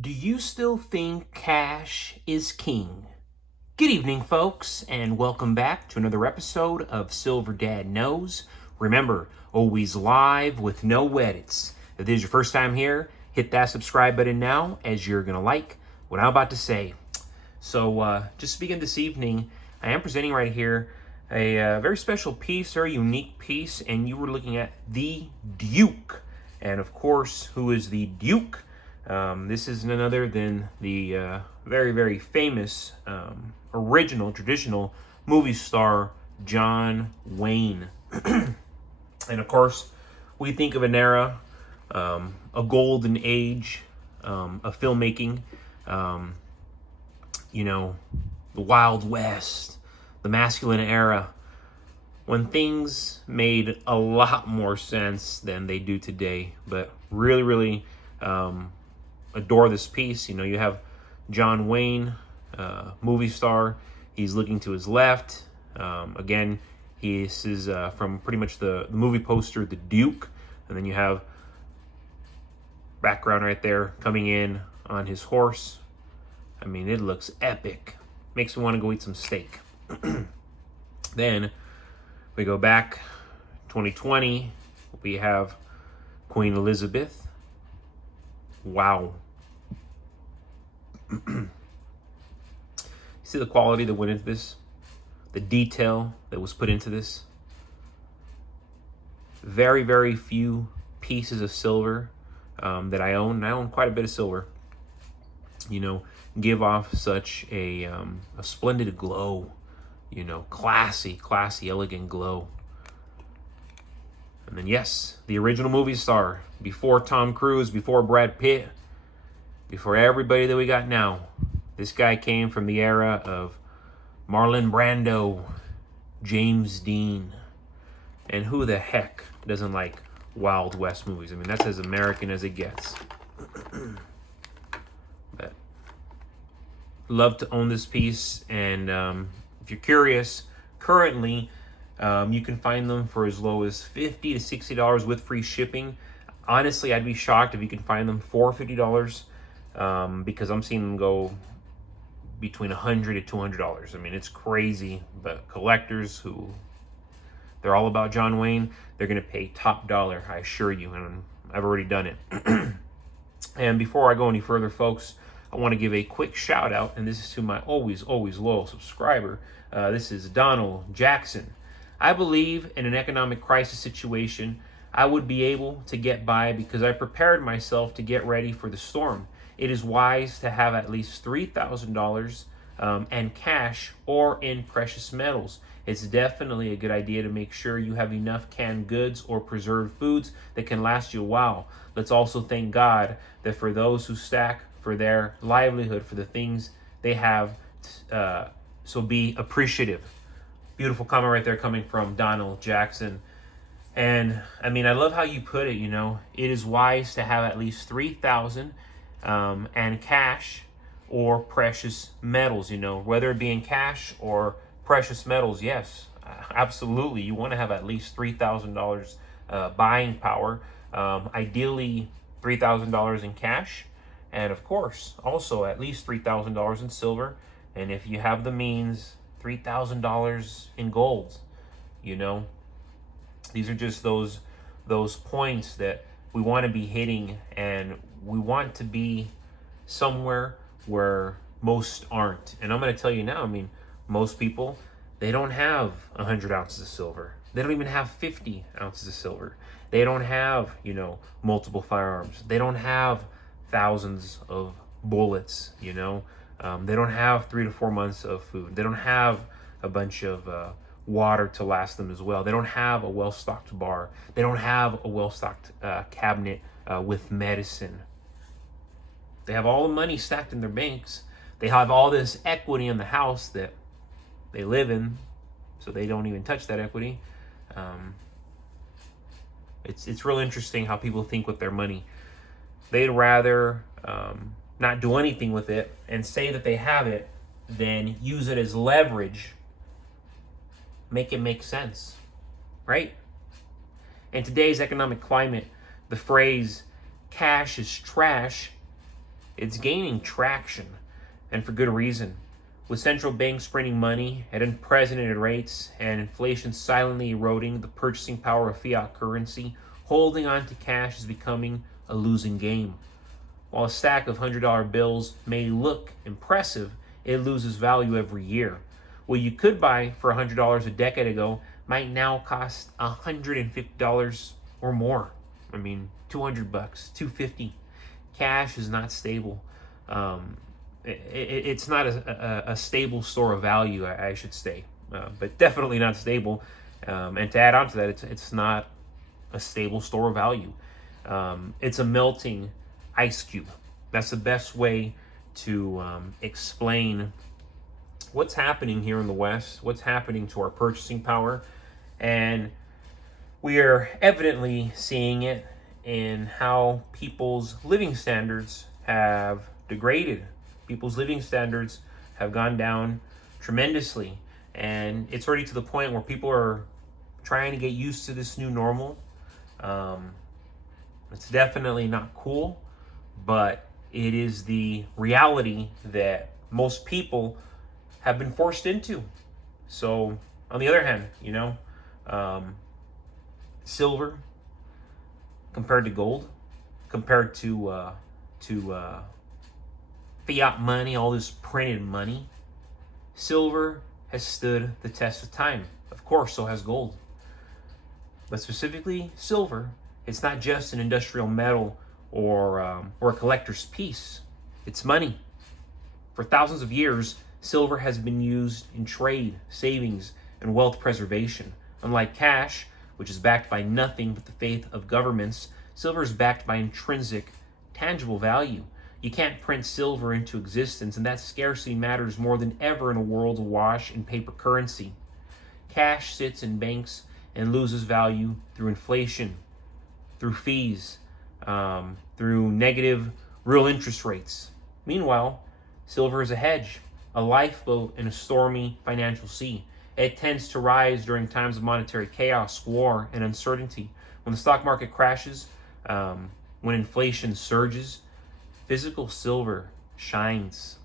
Do you still think cash is king? Good evening, folks, and welcome back to another episode of Silver Dad Knows. Remember, always live with no edits. If this is your first time here, hit that subscribe button now, as you're going to like what I'm about to say. So, just to begin this evening, I am presenting right here a very special piece, very unique piece, and you were looking at the Duke. And of course, who is the Duke? This is none other than the very, very famous original, traditional movie star, John Wayne. And of course, we think of an era, a golden age of filmmaking, the Wild West, the masculine era, when things made a lot more sense than they do today. But really, really adore this piece. You have John Wayne, movie star. He's looking to his left. Again, this is from pretty much the movie poster, The Duke. And then you have background right there coming in on his horse. I mean, it looks epic. Makes me want to go eat some steak. Then we go back 2020. We have Queen Elizabeth. Wow. See the quality that went into this? The detail that was put into this? Very, very few pieces of silver that I own. And I own quite a bit of silver. Give off such a splendid glow. Classy, elegant glow. And then, yes, the original movie star, before Tom Cruise, before Brad Pitt, before everybody that we got now. This guy came from the era of Marlon Brando, James Dean. And who the heck doesn't like Wild West movies? I mean, that's as American as it gets. But love to own this piece. And if you're curious, currently you can find them for as low as $50 to $60 with free shipping. Honestly, I'd be shocked if you can find them for $50 because I'm seeing them go between $100 to $200. I mean, it's crazy. But collectors they're all about John Wayne, they're going to pay top dollar, I assure you, and I've already done it. And before I go any further, folks, I want to give a quick shout out, and this is to my always loyal subscriber. This is Donald Jackson. I believe in an economic crisis situation, I would be able to get by because I prepared myself to get ready for the storm. It is wise to have at least $3,000 and cash or in precious metals. It's definitely a good idea to make sure you have enough canned goods or preserved foods that can last you a while. Let's also thank God that for those who stack for their livelihood, for the things they have, so be appreciative. Beautiful comment right there coming from Donald Jackson. And I mean, I love how you put it, it is wise to have at least 3,000 and cash or precious metals, whether it be in cash or precious metals. Yes, absolutely. You want to have at least $3,000 buying power, ideally $3,000 in cash, and of course, also at least $3,000 in silver. And if you have the means, $3,000 in gold. These are just those points that we want to be hitting, and we want to be somewhere where most aren't. And I'm going to tell you now, I mean, most people, they don't have 100 ounces of silver. They don't even have 50 ounces of silver. They don't have, multiple firearms. They don't have thousands of bullets, They don't have 3 to 4 months of food. They don't have a bunch of water to last them as well. They don't have a well-stocked bar. They don't have a well-stocked cabinet with medicine. They have all the money stacked in their banks. They have all this equity in the house that they live in, so they don't even touch that equity. It's real interesting how people think with their money. They'd rather not do anything with it and say that they have it than use it as leverage. Make it make sense, right? In today's economic climate, the phrase cash is trash it's gaining traction, and for good reason. With central banks printing money at unprecedented rates and inflation silently eroding the purchasing power of fiat currency, holding on to cash is becoming a losing game. While a stack of $100 bills may look impressive, it loses value every year. What you could buy for $100 a decade ago might now cost $150 or more. I mean, $200, $250. Cash is not stable. It's not a stable store of value, I should say, but definitely not stable. And to add on to that, it's not a stable store of value. It's a melting ice cube. That's the best way to explain what's happening here in the West, what's happening to our purchasing power, and we are evidently seeing it in how people's living standards have degraded. People's living standards have gone down tremendously, and it's already to the point where people are trying to get used to this new normal. It's definitely not cool, but it is the reality that most people have been forced into. So, on the other hand, silver compared to gold, compared to fiat money, all this printed money, silver has stood the test of time. Of course, so has gold. But specifically, silver, it's not just an industrial metal or a collector's piece. It's money. For thousands of years, silver has been used in trade, savings, and wealth preservation. Unlike cash, which is backed by nothing but the faith of governments, silver is backed by intrinsic, tangible value. You can't print silver into existence, and that scarcity matters more than ever in a world awash in paper currency. Cash sits in banks and loses value through inflation, through fees, through negative real interest rates. Meanwhile, silver is a hedge, a lifeboat in a stormy financial sea. It tends to rise during times of monetary chaos, war, and uncertainty. When the stock market crashes, when inflation surges, physical silver shines.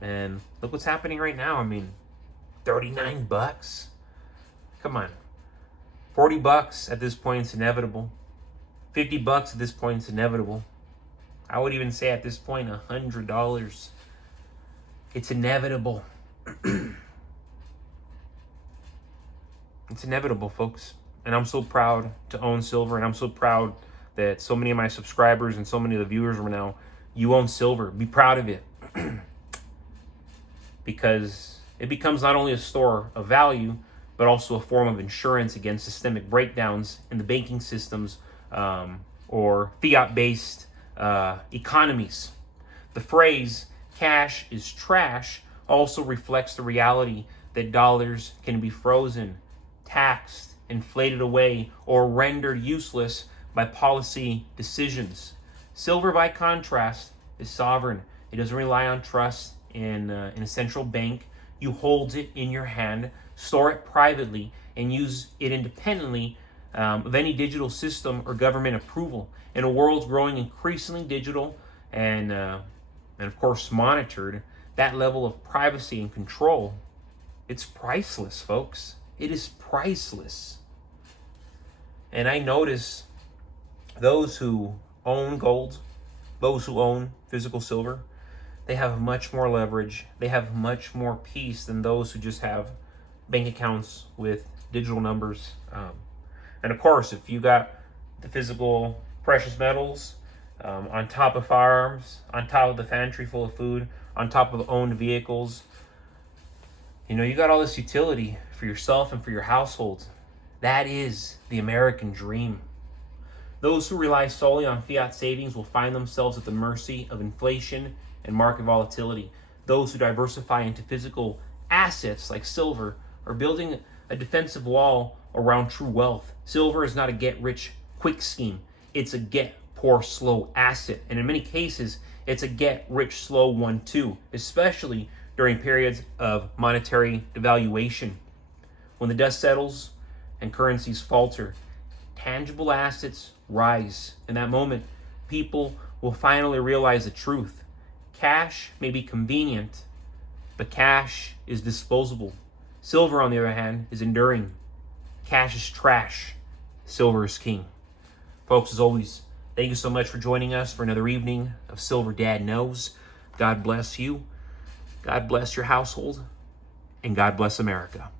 And look what's happening right now. I mean, $39? Come on. $40 at this point is inevitable. $50 at this point is inevitable. I would even say at this point $100. It's inevitable. It's inevitable, folks. And I'm so proud to own silver, and I'm so proud that so many of my subscribers and so many of the viewers right now, you own silver. Be proud of it. Because it becomes not only a store of value, but also a form of insurance against systemic breakdowns in the banking systems or fiat-based economies. The phrase, cash is trash, also reflects the reality that dollars can be frozen, taxed, inflated away, or rendered useless by policy decisions. Silver, by contrast, is sovereign. It doesn't rely on trust in a central bank. You hold it in your hand, store it privately, and use it independently of any digital system or government approval. In a world growing increasingly digital and of course monitored, that level of privacy and control, it's priceless, folks. It is priceless. And I notice those who own gold, those who own physical silver, they have much more leverage. They have much more peace than those who just have bank accounts with digital numbers. And of course, if you got the physical precious metals on top of firearms, on top of the pantry full of food, on top of owned vehicles, you got all this utility for yourself and for your household. That is the American dream. Those who rely solely on fiat savings will find themselves at the mercy of inflation and market volatility. Those who diversify into physical assets like silver are building a defensive wall around true wealth. Silver is not a get-rich-quick scheme. It's a get-poor-slow asset. And in many cases, it's a get-rich-slow one too, especially during periods of monetary devaluation. When the dust settles and currencies falter, tangible assets rise. In that moment, people will finally realize the truth. Cash may be convenient, but cash is disposable. Silver, on the other hand, is enduring. Cash is trash. Silver is king. Folks, as always, thank you so much for joining us for another evening of Silver Dad Knows. God bless you. God bless your household. And God bless America.